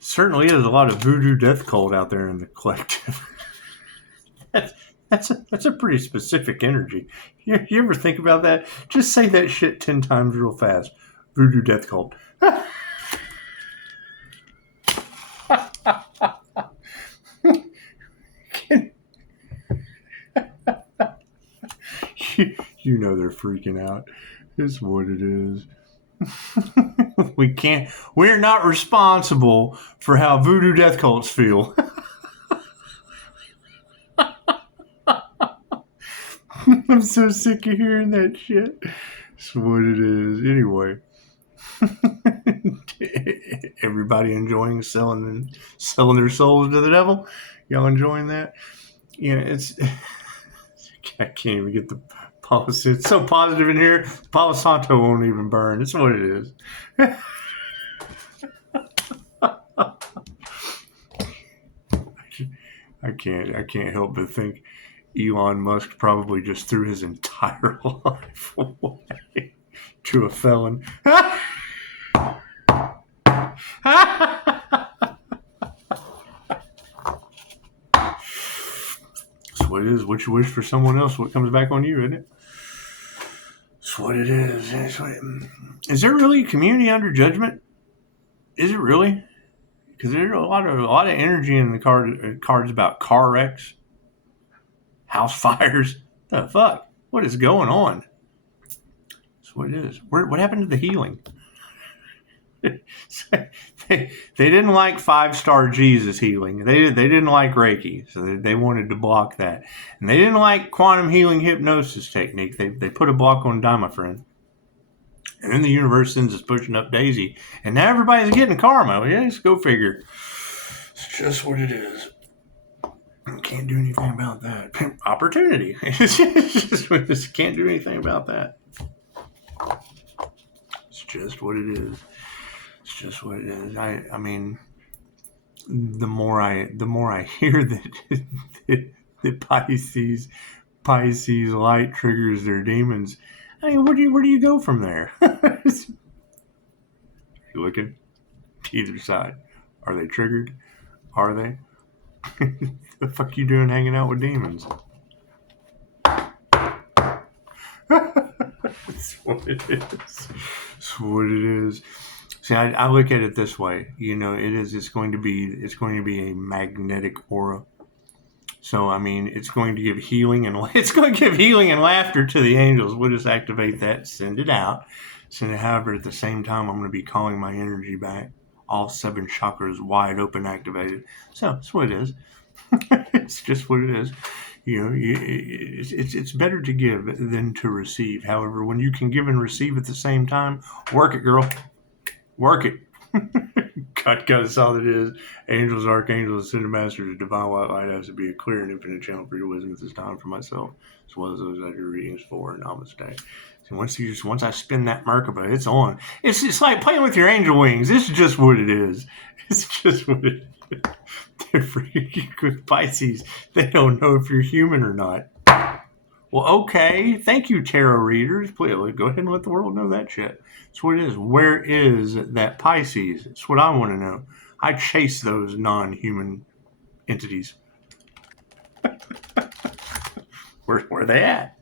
Certainly is a lot of voodoo death cult out there in the collective. That's a pretty specific energy. You ever think about that? Just say that shit 10 times real fast. Voodoo death cult. You know they're freaking out. It's what it is. We're not responsible for how voodoo death cults feel. I'm so sick of hearing that shit. That's what it is. Anyway. Everybody enjoying selling their souls to the devil? Y'all enjoying that? Yeah, I can't even get the policy. It's so positive in here. Palo Santo won't even burn. It's what it is. I can't help but think Elon Musk probably just threw his entire life away to a felon. That's what it is. What you wish for someone else, what comes back on you, isn't it? That's what it is. Is there really a community under judgment? Is it really? Because there's a lot of energy in the cards about car wrecks, house fires. The fuck? What is going on? That's what it is. What happened to the healing? They didn't like 5-star Jesus healing. They didn't like Reiki, so they wanted to block that. And they didn't like quantum healing hypnosis technique. They put a block on Dharma, friend. And then the universe sends us pushing up Daisy. And now everybody's getting karma. Yes, go figure. It's just what it is. Can't do anything about that. Opportunity. Just can't do anything about that. It's just what it is. It's just what it is. I mean, the more I hear that Pisces light triggers their demons. I mean, where do you go from there? You looking to either side. Are they triggered? Are they? The fuck you doing hanging out with demons? That's what it is. That's what it is. See, I look at it this way. You know, it's going to be a magnetic aura. So I mean, it's going to give healing and laughter to the angels. We'll just activate that, send it out. However, at the same time, I'm going to be calling my energy back. All 7 chakras wide open, activated. So that's what it is. It's just what it is. You know, it's better to give than to receive. However, when you can give and receive at the same time, work it, girl. Work it. God is all it is. Angels, archangels, ascended masters, divine white light has to be a clear and infinite channel for your wisdom at this time for myself, as well as those that your readings for. Namaste. So once I spin that Merkaba, it's on. It's like playing with your angel wings. It's just what it is. It's just what it is. They're freaking with Pisces. They don't know if you're human or not. Well, okay. Thank you, tarot readers. Please go ahead and let the world know that shit. That's what it is. Where is that Pisces? That's what I want to know. I chase those non-human entities. Where are they at?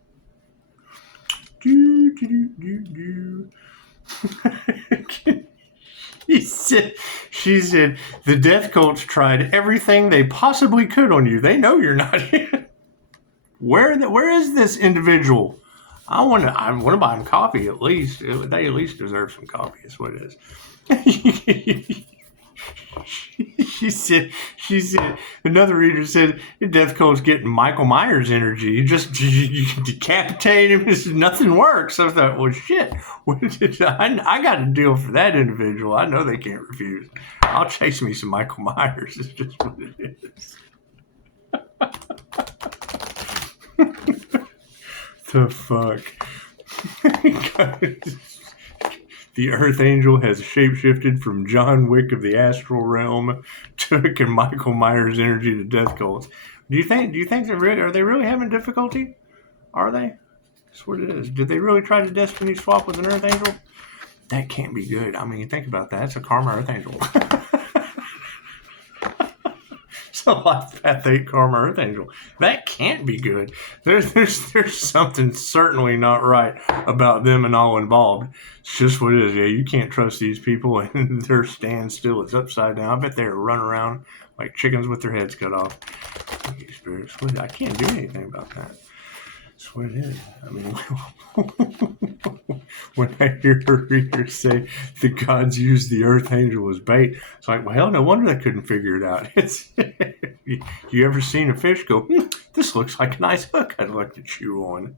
She said, the death cults tried everything they possibly could on you. They know you're not here. Where is this individual? I want to buy them coffee at least. They at least deserve some coffee. That's what it is. She said, another reader said, the death cult's getting Michael Myers energy. You decapitate him. Nothing works. I thought, well, shit. I got a deal for that individual. I know they can't refuse. I'll chase me some Michael Myers. It's just what it is. The fuck? The Earth Angel has shapeshifted from John Wick of the astral realm to Michael Myers energy to death cults. Do you think are they really having difficulty? Are they? That's what it is. Did they really try to destiny swap with an Earth Angel? That can't be good. I mean, think about that. It's a karma Archangel. It's a life path 8 karma Archangel. That can't be good. There's something certainly not right about them and all involved. It's just what it is. Yeah, you can't trust these people, and their standstill is upside down. I bet they're running around like chickens with their heads cut off. I can't do anything about that. That's what it is. I mean, when I hear a reader say the gods use the earth angel as bait, it's like, well, hell, no wonder they couldn't figure it out. It's you ever seen a fish go, this looks like a nice hook I'd like to chew on.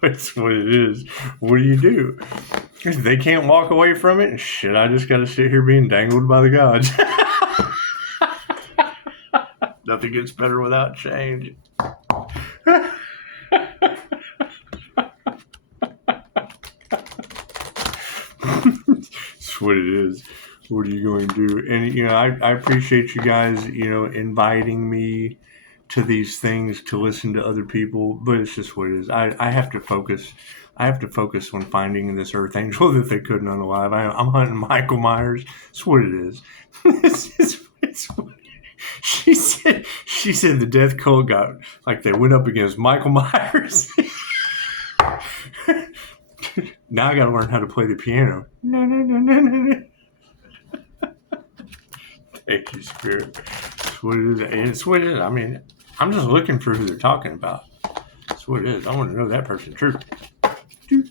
That's what it is. What do you do? They can't walk away from it. Shit, I just got to sit here being dangled by the gods. Nothing gets better without change. That's what it is. What are you going to do? And, you know, I appreciate you guys, you know, inviting me to these things to listen to other people, but it's just what it is. I have to focus. I have to focus on finding this earth angel that they couldn't unalive. I'm hunting Michael Myers. That's what it is. It's what it is. She said the death cult got, like, they went up against Michael Myers. Now I got to learn how to play the piano. No. Thank you, Spirit. That's what it is. And it's what it is. I mean, I'm just looking for who they're talking about. That's what it is. I want to know that person's truth. That's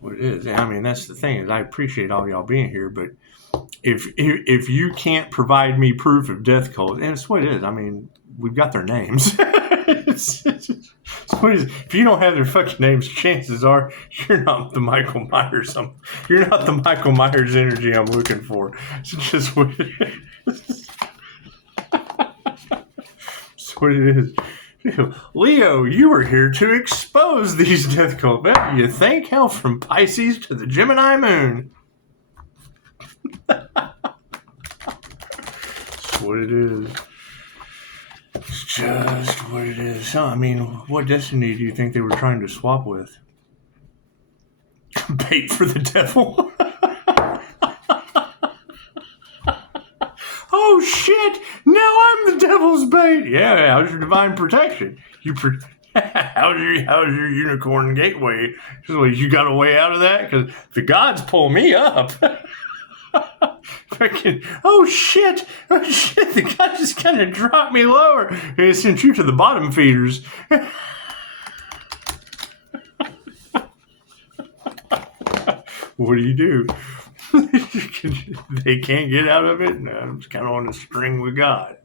what it is. I mean, that's the thing, is I appreciate all y'all being here, but if you can't provide me proof of death cult, and it's what it is. I mean, we've got their names. It's what it is. If you don't have their fucking names, chances are you're not the Michael Myers. You're not the Michael Myers energy I'm looking for. It's just what it is. It's what it is. Leo, you were here to expose these death cults. Well, you think? Hell, from Pisces to the Gemini moon. That's what it is. It's just what it is. So, I mean, what destiny do you think they were trying to swap with? Bait for the devil? Oh shit! Now I'm the devil's bait. Yeah, how's your divine protection? How's your unicorn gateway? You got a way out of that? Because the gods pull me up. Freaking, oh shit! The guy just kind of dropped me lower. He sent you to the bottom feeders. What do you do? They can't get out of it. No, I'm just kind of on a string with God.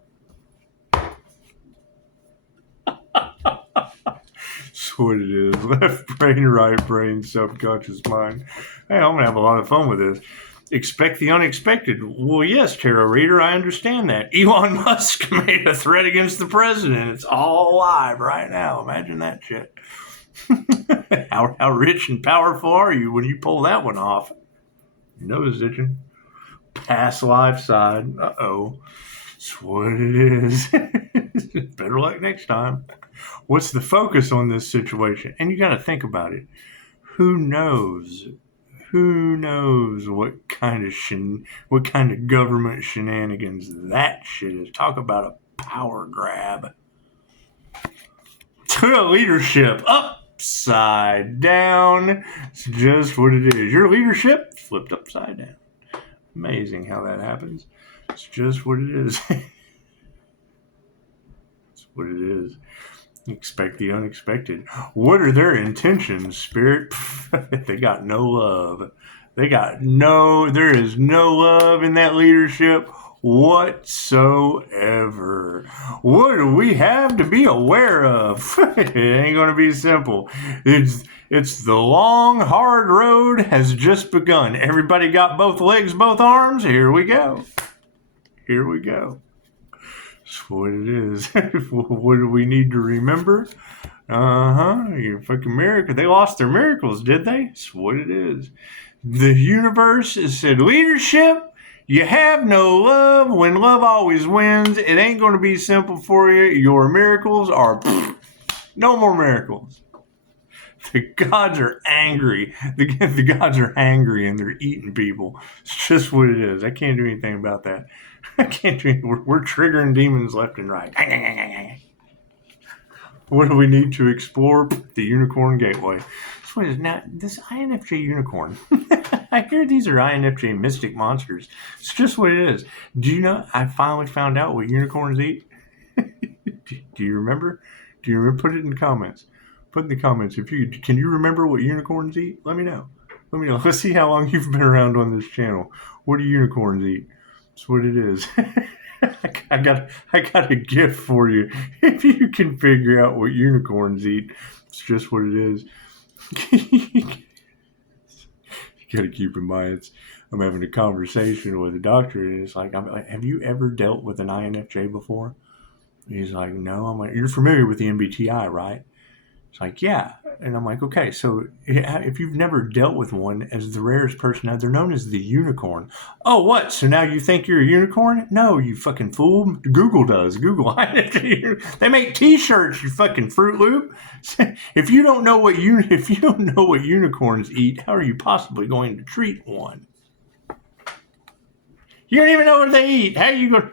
That's what it is. Left brain, right brain, subconscious mind. Hey, I'm going to have a lot of fun with this. Expect the unexpected. Well, yes, tarot reader, I understand that. Elon Musk made a threat against the president. It's all live right now. Imagine that shit. How rich and powerful are you when you pull that one off? Your nose itching. Past life side. Uh-oh. That's what it is. Better luck next time. What's the focus on this situation? And you got to think about it. Who knows? Who knows what kind of government shenanigans that shit is? Talk about a power grab. To leadership upside down. It's just what it is. Your leadership flipped upside down. Amazing how that happens. It's just what it is. It's what it is. Expect the unexpected. What are their intentions, Spirit? They got no love. There is no love in that leadership whatsoever. What do we have to be aware of? It ain't going to be simple. It's the long, hard road has just begun. Everybody got both legs, both arms? Here we go. That's what it is. What do we need to remember? Your fucking miracle. They lost their miracles, did they? That's what it is. The universe has said, leadership, You have no love when love always wins. It ain't going to be simple for you. Your miracles are no more miracles. The gods are angry. The gods are angry and they're eating people. It's just what it is. I can't do anything about that. I can't do anything. We're triggering demons left and right. What do we need to explore? The Unicorn Gateway. So what is now this INFJ unicorn? I hear these are INFJ mystic monsters. It's just what it is. Do you know? I finally found out what unicorns eat. Do you remember? Do you remember? Put it in the comments. Put in the comments if you can. You remember what unicorns eat? Let me know. Let me know. Let's see how long you've been around on this channel. What do unicorns eat? That's what it is. I got a gift for you. If you can figure out what unicorns eat, it's just what it is. You got to keep in mind, I'm having a conversation with a doctor, and it's like, have you ever dealt with an INFJ before? And he's like, no. I'm like, you're familiar with the MBTI, right? It's like, yeah. And I'm like, okay, so if you've never dealt with one as the rarest person, now they're known as the unicorn. Oh, what? So now you think you're a unicorn? No, you fucking fool. Google does. Google. They make T-shirts, you fucking Fruit Loop. If you don't know what unicorns eat, how are you possibly going to treat one? You don't even know what they eat. How are you going to...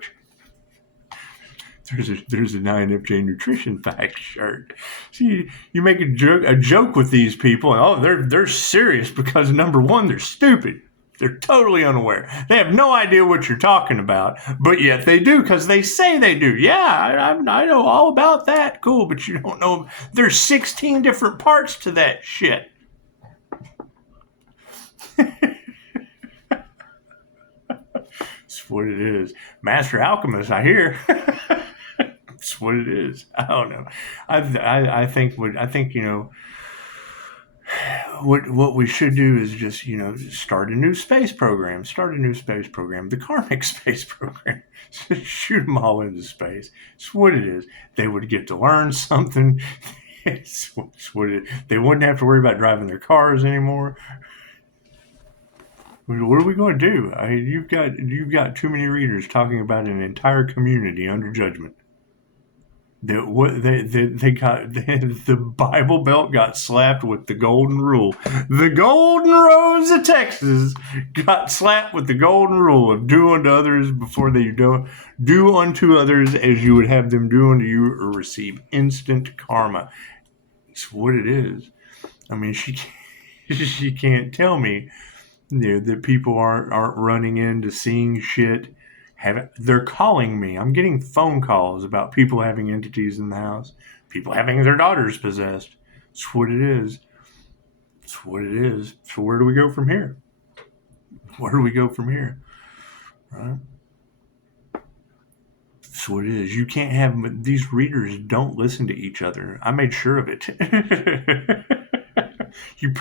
There's an INFJ nutrition fact shirt. See, you make a joke with these people, and they're serious because number one, they're stupid. They're totally unaware. They have no idea what you're talking about, but yet they do because they say they do. Yeah, I know all about that. Cool, but you don't know there's 16 different parts to that shit. That's what it is. Master Alchemist, I hear. That's what it is. I don't know. I think you know what we should do is just start a new space program. The karmic space program. Shoot them all into space. It's what it is. They would get to learn something. It's what it is. They wouldn't have to worry about driving their cars anymore. What are we going to do? You've got too many readers talking about an entire community under judgment. The Bible Belt got slapped with the golden rule. The golden rose of Texas got slapped with the golden rule of do unto others before they do unto others as you would have them do unto you, or receive instant karma. It's what it is. I mean, she can't tell me that people aren't running into seeing shit. They're calling me. I'm getting phone calls about people having entities in the house, people having their daughters possessed. It's what it is. It's what it is. So where do we go from here? Right? That's what it is. You can't have these readers don't listen to each other. I made sure of it. You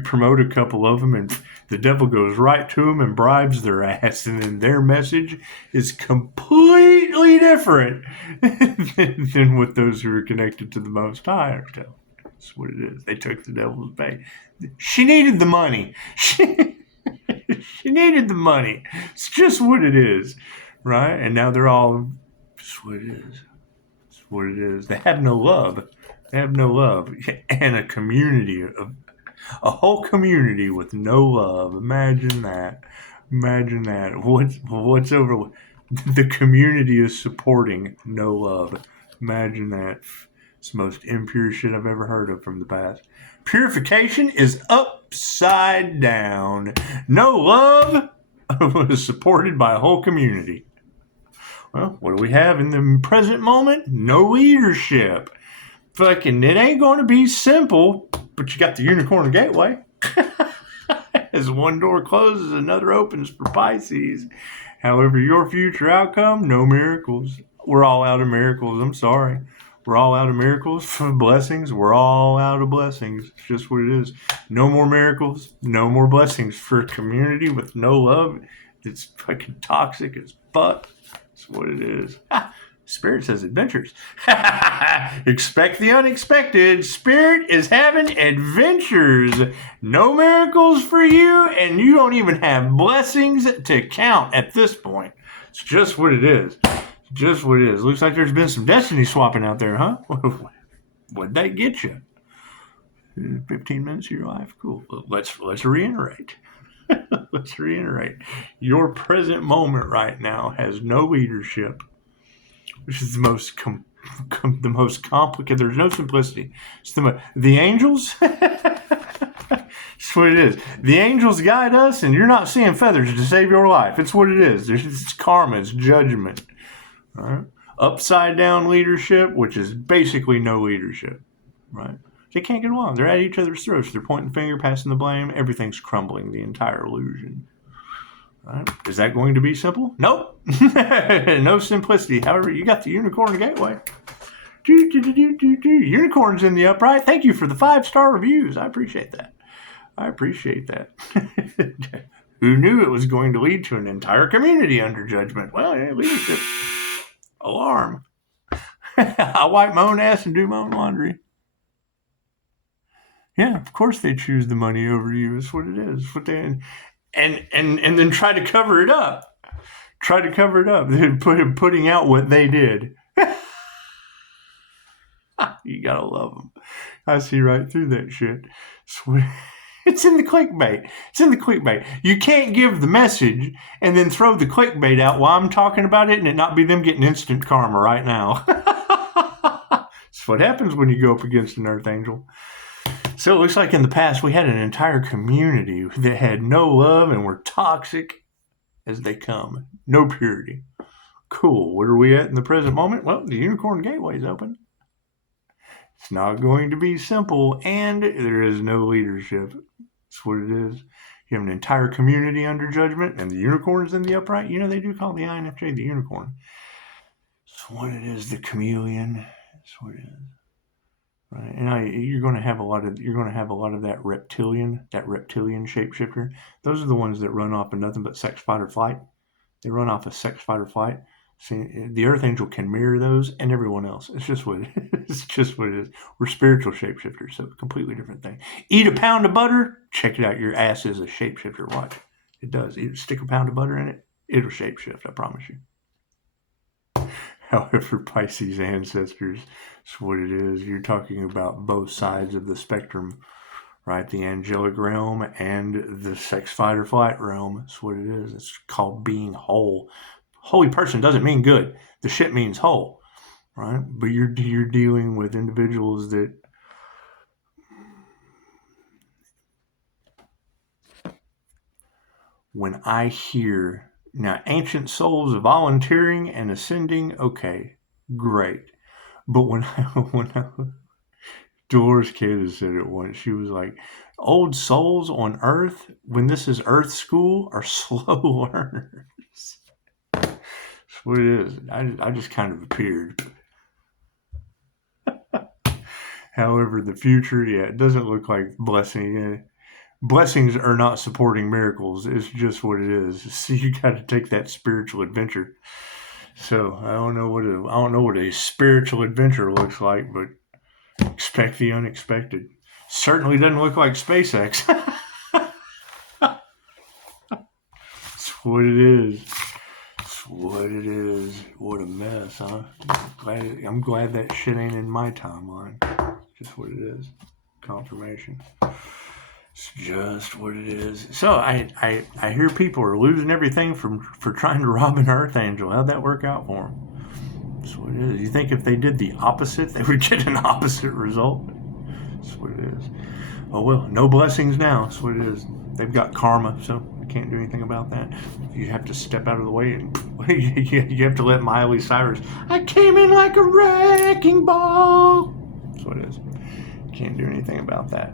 promote a couple of them, and the devil goes right to them and bribes their ass, and then their message is completely different than with those who are connected to the Most High. That's what it is. They took the devil's bait. She needed the money. She needed the money. It's just what it is, right? And now they're all. It's what it is. It's what it is. They have no love. And a community a whole community with no love. Imagine that. What's over? The community is supporting no love. Imagine that. It's the most impure shit I've ever heard of from the past. Purification is upside down. No love was supported by a whole community. Well, what do we have in the present moment? No leadership. Fucking, it ain't going to be simple, but you got the Unicorn Gateway. As one door closes, another opens for Pisces. However, your future outcome, no miracles. We're all out of miracles. I'm sorry. We're all out of miracles. For blessings, we're all out of blessings. It's just what it is. No more miracles, no more blessings for a community with no love. It's fucking toxic as fuck. That's what it is. Spirit says adventures. Expect the unexpected. Spirit is having adventures. No miracles for you, and you don't even have blessings to count at this point. It's just what it is. Just what it is. Looks like there's been some destiny swapping out there, huh? What'd that get you? 15 minutes of your life? Cool. Let's reiterate. Let's reiterate. Your present moment right now has no leadership, which is the most complicated. There's no simplicity. It's the angels. That's what it is. The angels guide us, and you're not seeing feathers to save your life. It's what it is. It's karma. It's judgment. All right? Upside down leadership, which is basically no leadership. Right? They can't get along. They're at each other's throats. They're pointing the finger, passing the blame. Everything's crumbling. The entire illusion. Right. Is that going to be simple? Nope. No simplicity. However, you got the unicorn gateway. Unicorns in the upright. Thank you for the 5-star reviews. I appreciate that. Who knew it was going to lead to an entire community under judgment? Well, yeah, leadership. Alarm. I wipe my own ass and do my own laundry. Yeah, of course they choose the money over you. That's what it is. And then try to cover it up. Putting out what they did. You gotta love them. I see right through that shit. It's in the clickbait. You can't give the message and then throw the clickbait out while I'm talking about it and it not be them getting instant karma right now. That's what happens when you go up against an Earth Angel. So it looks like in the past we had an entire community that had no love and were toxic as they come. No purity. Cool. What are we at in the present moment? Well, the Unicorn Gateway is open. It's not going to be simple, and there is no leadership. That's what it is. You have an entire community under judgment, and the unicorn's in the upright. You know, they do call the INFJ the unicorn. That's what it is, the chameleon. That's what it is. Right, and you're going to have a lot of that reptilian shapeshifter. Those are the ones that run off of nothing but sex, fight, or flight. They run off of sex, fight, or flight. See, the Earth Angel can mirror those and everyone else. It's just what it is. We're spiritual shapeshifters, so completely different thing. Eat a pound of butter. Check it out. Your ass is a shapeshifter. Watch. It does. Stick a pound of butter in it. It'll shapeshift. I promise you. However, Pisces ancestors, that's what it is. You're talking about both sides of the spectrum, right? The angelic realm and the sex, fight, or flight realm. That's what it is. It's called being whole. Holy person doesn't mean good. The shit means whole, right? But you're dealing with individuals that when I hear now ancient souls volunteering and ascending, okay, great. But when I Dolores Candace said it once, she was like, old souls on Earth, when this is Earth school, are slow learners. That's what it is. I just kind of appeared. However, the future, it doesn't look like blessing. Blessings are not supporting miracles. It's just what it is. So you got to take that spiritual adventure. So I don't know what a spiritual adventure looks like, but expect the unexpected. Certainly doesn't look like SpaceX. It's what it is. It's what it is. What a mess, huh? I'm glad that shit ain't in my timeline. Just what it is. Confirmation. It's just what it is. So I hear people are losing everything for trying to rob an Earth Angel. How'd that work out for them? That's what it is. You think if they did the opposite, they would get an opposite result? That's what it is. Oh well, no blessings now. That's what it is. They've got karma, so I can't do anything about that. You have to step out of the way and you have to let Miley Cyrus. I came in like a wrecking ball. That's what it is. Can't do anything about that.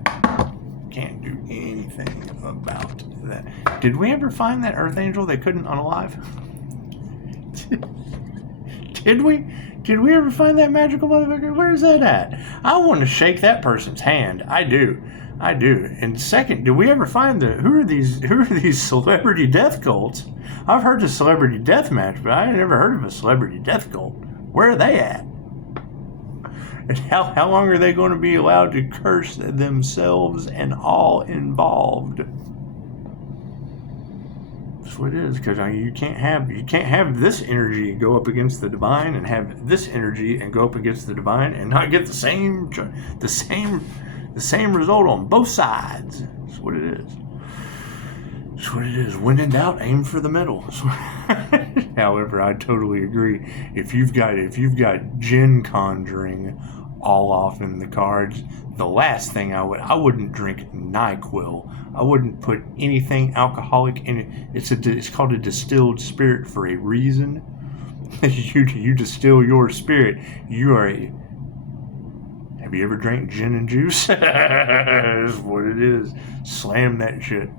Can't do anything about that. Did we ever find that Earth Angel they couldn't unalive? Did we? Did we ever find that magical motherfucker? Where's that at? I want to shake that person's hand. I do. And second, did we ever find who are these celebrity death cults? I've heard of celebrity death match, but I never heard of a celebrity death cult. Where are they at? And how long are they going to be allowed to curse themselves and all involved? That's what it is, because you can't have this energy go up against the divine and have this energy and go up against the divine and not get the same result on both sides. That's what it is. That's what it is. When in doubt, aim for the middle. However, I totally agree. If you've got jinn conjuring all off in the cards, the last thing I wouldn't drink NyQuil. I wouldn't put anything alcoholic in it. It's called a distilled spirit for a reason. You distill your spirit. Have you ever drank gin and juice? That's what it is. Slam that shit.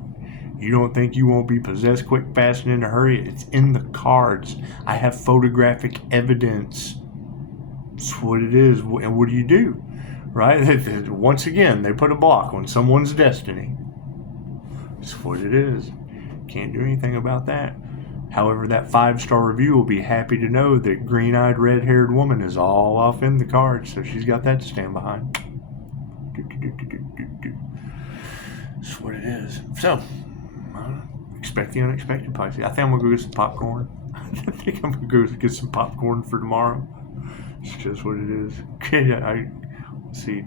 You don't think you won't be possessed quick, fast, and in a hurry? It's in the cards. I have photographic evidence. That's what it is. And what do? Right? Once again, they put a block on someone's destiny. That's what it is. Can't do anything about that. However, that 5-star review will be happy to know that green-eyed, red-haired woman is all off in the cards, so she's got that to stand behind. That's what it is. So, expect the unexpected, Pisces. I think I'm going to go get some popcorn. I think I'm going to go get some popcorn for tomorrow. It's just what it is. Okay, let's see.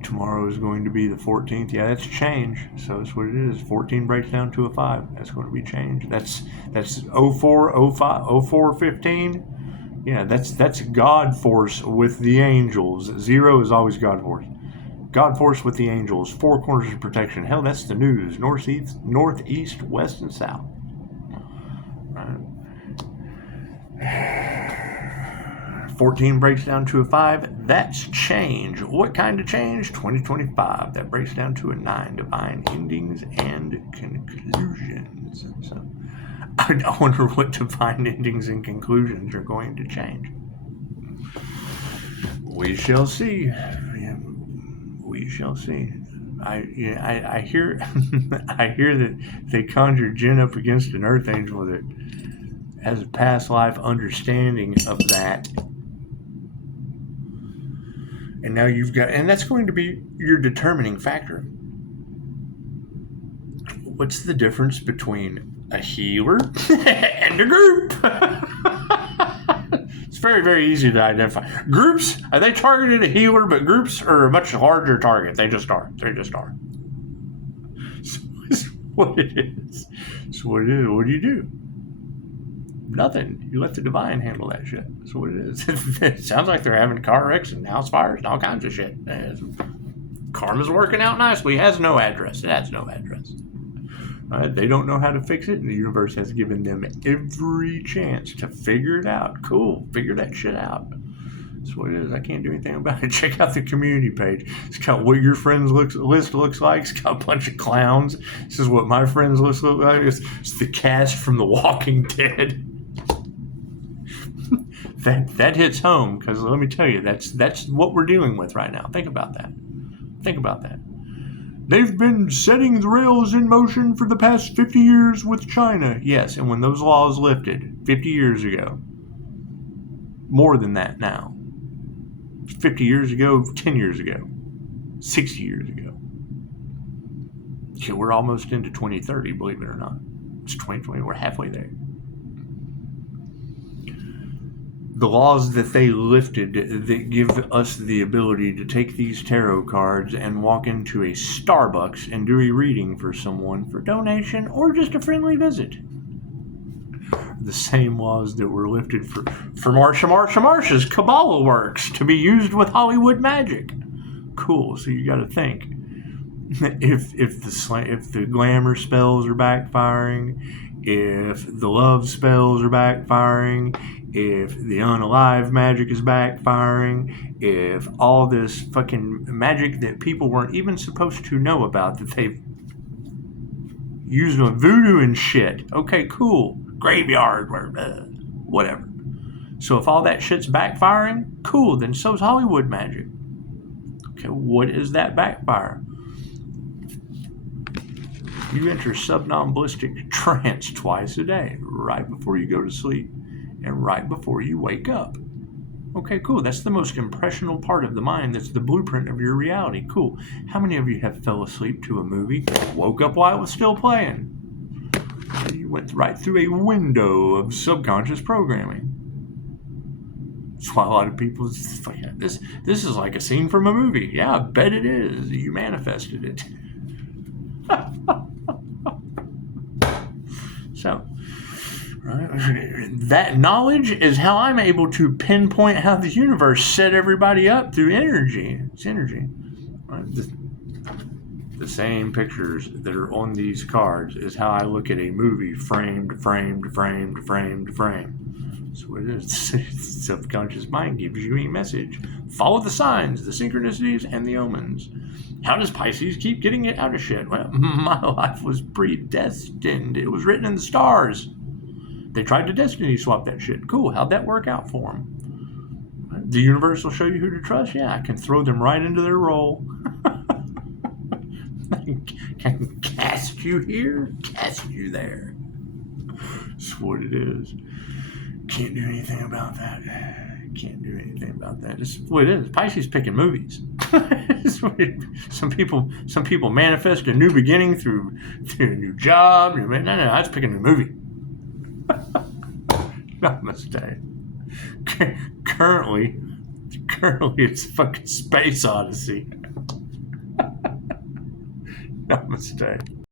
Tomorrow is going to be the 14th. Yeah, that's change. So that's what it is. 14 breaks down to a 5. That's going to be change. That's 04, 05, 04, 15. Yeah, that's God force with the angels. 0 is always God force. God force with the angels. 4 corners of protection. Hell, that's the news. Northeast, west, and south. Right. 14 breaks down to a 5. That's change. What kind of change? 2025. That breaks down to a 9. Divine endings and conclusions. So I wonder what divine endings and conclusions are going to change. We shall see. We shall see. I hear I hear that they conjured Jinn up against an earth angel that has a past life understanding of that. And now and that's going to be your determining factor. What's the difference between a healer and a group? It's very, very easy to identify. Groups, they targeted a healer, but groups are a much larger target. They just are. So it's what it is. So what it is. What do you do? Nothing. You let the divine handle that shit. That's what it is. It sounds like they're having car wrecks and house fires and all kinds of shit. Karma's working out nicely. It has no address. They don't know how to fix it, and the universe has given them every chance to figure it out. Cool. Figure that shit out. That's what it is. I can't do anything about it. Check out the community page. It's got what your friends list looks like. It's got a bunch of clowns. This is what my friends list look like. It's the cast from The Walking Dead. That hits home, because let me tell you, that's what we're dealing with right now. Think about that. They've been setting the rails in motion for the past 50 years with China. Yes, and when those laws lifted 50 years ago, more than that now, 50 years ago, 10 years ago, 60 years ago. Yeah, we're almost into 2030, believe it or not. It's 2020, we're halfway there. The laws that they lifted that give us the ability to take these tarot cards and walk into a Starbucks and do a reading for someone for donation or just a friendly visit. The same laws that were lifted for Marsha's Kabbalah works to be used with Hollywood magic. Cool. So you got to think, if the glamour spells are backfiring, if the love spells are backfiring, if the unalive magic is backfiring, if all this fucking magic that people weren't even supposed to know about that they've used on voodoo and shit. Okay, cool. Graveyard, whatever. So if all that shit's backfiring, cool, then so's Hollywood magic. Okay, what is that backfire? You enter somnambulistic trance twice a day, right before you go to sleep and right before you wake up. Okay, cool. That's the most impressional part of the mind. That's the blueprint of your reality. Cool. How many of you have fell asleep to a movie, woke up while it was still playing? You went right through a window of subconscious programming. That's why a lot of people just like, this is like a scene from a movie. Yeah, I bet it is. You manifested it. So, right, that knowledge is how I'm able to pinpoint how the universe set everybody up through energy. It's energy. Right? The same pictures that are on these cards is how I look at a movie frame to frame to frame to frame to frame. That's what it is. Subconscious mind gives you a message. Follow the signs, the synchronicities, and the omens. How does Pisces keep getting it out of shit? Well, my life was predestined. It was written in the stars. They tried to destiny swap that shit. Cool. How'd that work out for them? The universe will show you who to trust. Yeah, I can throw them right into their role. Can cast you here, cast you there. That's what it is. Can't do anything about that. Can't do anything about that. It's what it is. Pisces picking movies. Some people manifest a new beginning through a new job. No, I was picking a new movie. Namaste. Currently it's fucking Space Odyssey. Namaste.